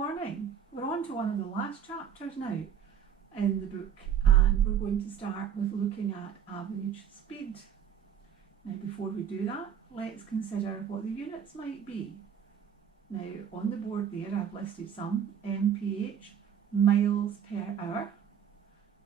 morning. We're on to one of the last chapters now in the book, and we're going to start with looking at average speed. Now, before we do that, let's consider what the units might be. Now, on the board there, I've listed some: mph, miles per hour.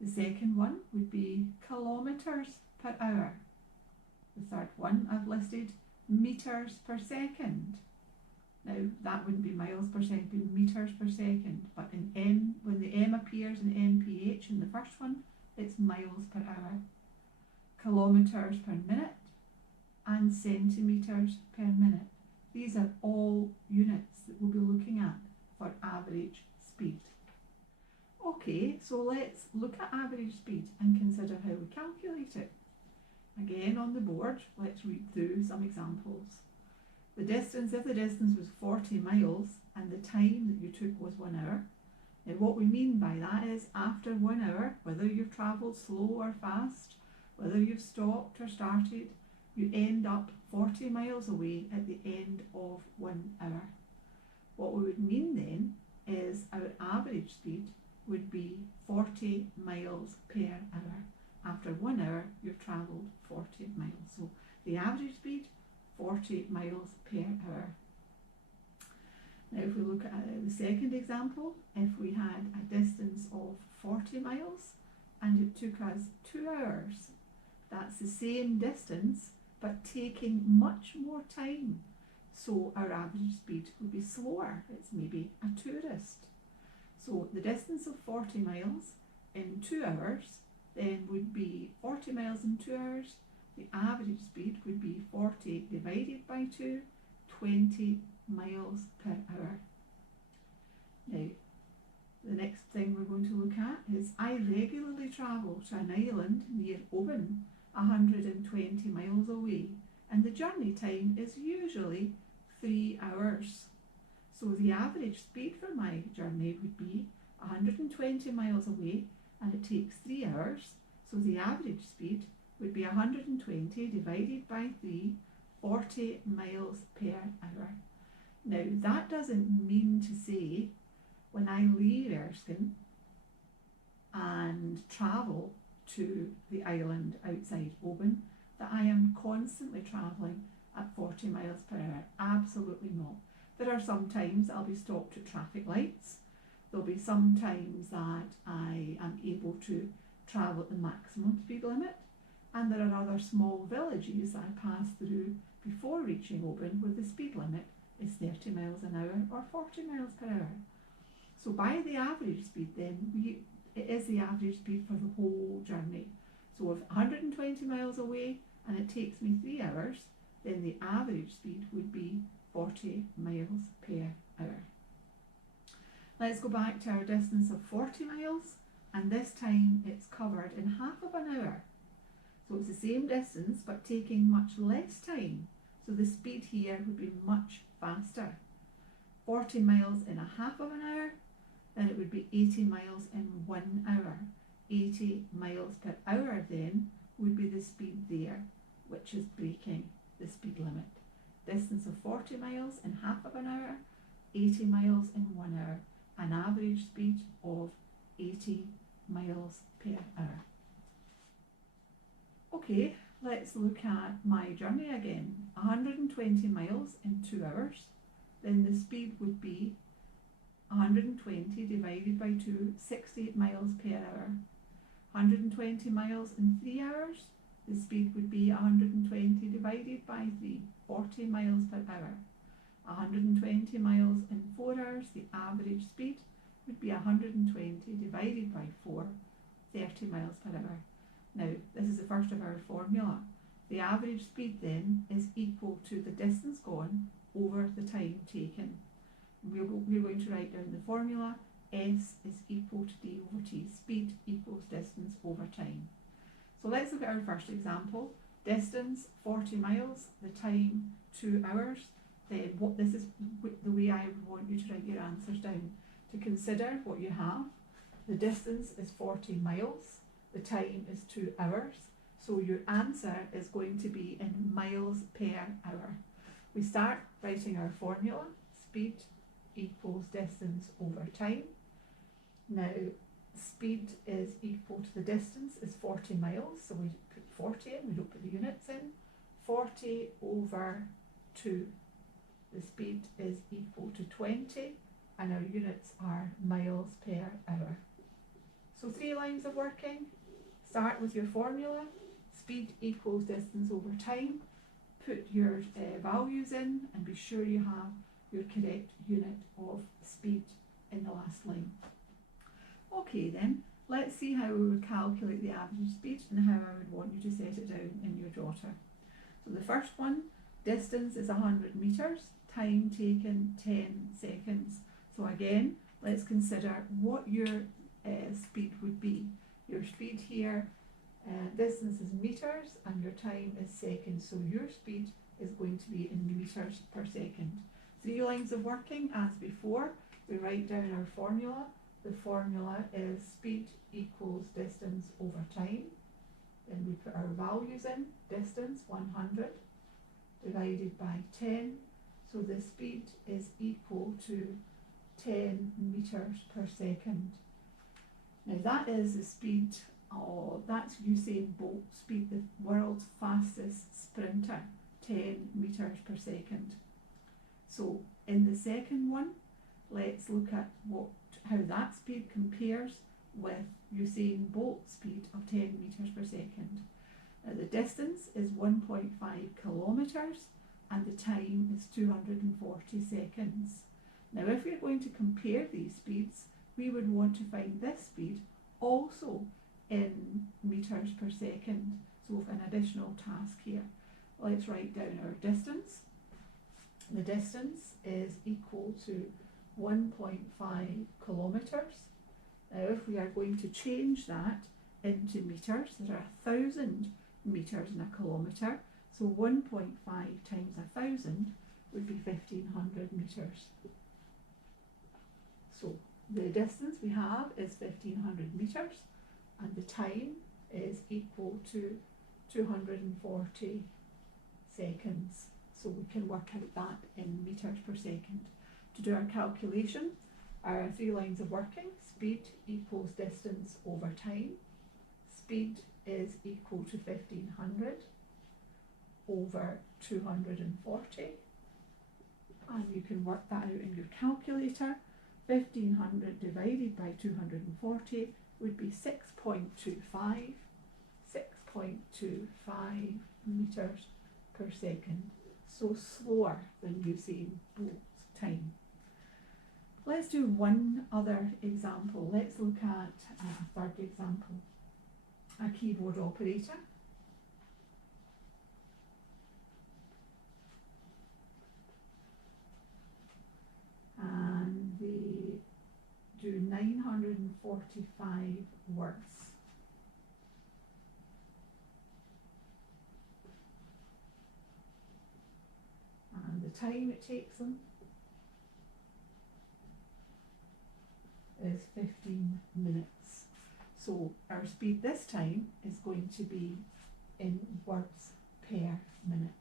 The second one would be kilometres per hour. The third one I've listed meters per second. Now, that wouldn't be miles per second, it would be meters per second, but when the M appears in mph in the first one, it's miles per hour. Kilometres per minute and centimetres per minute. These are all units that we'll be looking at for average speed. Okay, so let's look at average speed and consider how we calculate it. Again, on the board, let's read through some examples. The distance, if the distance was 40 miles and the time that you took was 1 hour, and what we mean by that is after 1 hour, whether you've travelled slow or fast, whether you've stopped or started, you end up 40 miles away at the end of 1 hour. What we would mean then is our average speed would be 40 miles per hour. After 1 hour, you've travelled 40 miles. So the average speed, 40 miles per hour. Now, if we look at the second example, if we had a distance of 40 miles and it took us 2 hours, that's the same distance but taking much more time. So our average speed would be slower. It's maybe a tourist. So the distance of 40 miles in 2 hours then would be 40 miles in 2 hours. The average speed would be 40 divided by 2, 20 miles per hour. Now, the next thing we're going to look at is I regularly travel to an island near Oban, 120 miles away, and the journey time is usually 3 hours. So the average speed for my journey would be 120 miles away and it takes 3 hours. So the average speed would be 120 divided by 3, 40 miles per hour. Now, that doesn't mean to say when I leave Erskine and travel to the island outside Oban that I am constantly travelling at 40 miles per hour. Absolutely not. There are some times I'll be stopped at traffic lights. There'll be some times that I am able to travel at the maximum speed limit, and there are other small villages that I pass through before reaching Oban where the speed limit is 30 miles an hour or 40 miles per hour. So by the average speed then, it is the average speed for the whole journey. So if 120 miles away and it takes me 3 hours, then the average speed would be 40 miles per hour. Let's go back to our distance of 40 miles, and this time it's covered in half of an hour. So it's the same distance but taking much less time. So the speed here would be much faster. 40 miles in a half of an hour, then it would be 80 miles in 1 hour. 80 miles per hour then would be the speed there, which is breaking the speed limit. Distance of 40 miles in half of an hour, 80 miles in 1 hour, an average speed of 80 miles per hour. Okay, let's look at my journey again. 120 miles in 2 hours, then the speed would be 120 divided by 2, 60 miles per hour. 120 miles in 3 hours, the speed would be 120 divided by 3, 40 miles per hour. 120 miles in 4 hours, the average speed would be 120 divided by 4, 30 miles per hour. Now, this is the first of our formula. The average speed then is equal to the distance gone over the time taken. We're going to write down the formula. S is equal to d over t. Speed equals distance over time. So let's look at our first example. Distance 40 miles, the time 2 hours. Then this is the way I want you to write your answers down. To consider what you have, the distance is 40 miles, the time is 2 hours. So your answer is going to be in miles per hour. We start writing our formula. Speed equals distance over time. Now, speed is equal to the distance is 40 miles, so we put 40 in, we don't put the units in. 40 over 2. The speed is equal to 20, and our units are miles per hour. So 3 lines of working. Start with your formula. Speed equals distance over time. Put your values in and be sure you have your correct unit of speed in the last line. Okay then, let's see how we would calculate the average speed and how I would want you to set it down in your jotter. So the first one, distance is 100 metres, time taken 10 seconds. So again, let's consider what your speed would be. Your speed here, distance is metres and your time is seconds. So your speed is going to be in metres per second. 3 lines of working as before. We write down our formula. The formula is speed equals distance over time. Then we put our values in. Distance 100 divided by 10. So the speed is equal to 10 metres per second. Now that is the speed, that's Usain Bolt speed, the world's fastest sprinter, 10 metres per second. So in the second one, let's look at how that speed compares with Usain Bolt's speed of 10 metres per second. Now the distance is 1.5 kilometres and the time is 240 seconds. Now if we're going to compare these speeds, we would want to find this speed also in metres per second. So an additional task here. Let's write down our distance. The distance is equal to 1.5 kilometres. Now if we are going to change that into metres, there are 1,000 metres in a kilometre, so 1.5 times 1,000 would be 1,500 metres. So the distance we have is 1,500 metres and the time is equal to 240 seconds. So we can work out that in metres per second. To do our calculation, our 3 lines of working, speed equals distance over time. Speed is equal to 1,500 over 240. And you can work that out in your calculator. 1,500 divided by 240 would be 6.25 metres per second. So slower than Usain Bolt's time. Let's do one other example. Let's look at a third example. A keyboard operator. And they do 945 words. And the time it takes them is 15 minutes. So our speed this time is going to be in words per minute.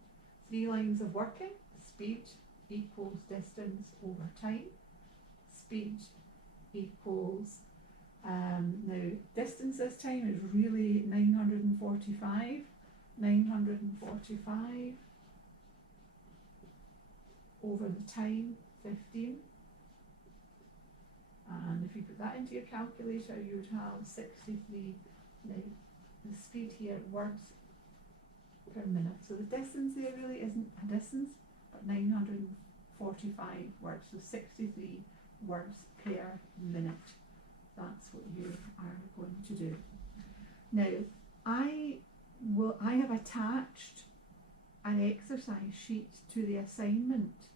3 lines of working. Speed equals distance over time. Speed equals, now distance this time is really 945. 945 over the time, 15. And if you put that into your calculator, you would have 63. Now, the speed here, words per minute. So the distance there really isn't a distance, but 945 words. So 63 words per minute. That's what you are going to do. Now, I have attached an exercise sheet to the assignment.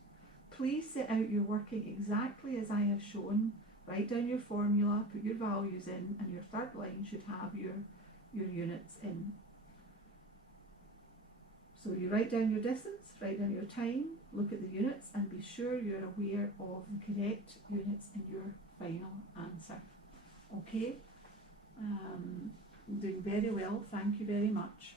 Please set out your working exactly as I have shown. Write down your formula, put your values in, and your third line should have your units in. So you write down your distance, write down your time, look at the units, and be sure you're aware of the correct units in your final answer. Okay? Doing very well, thank you very much.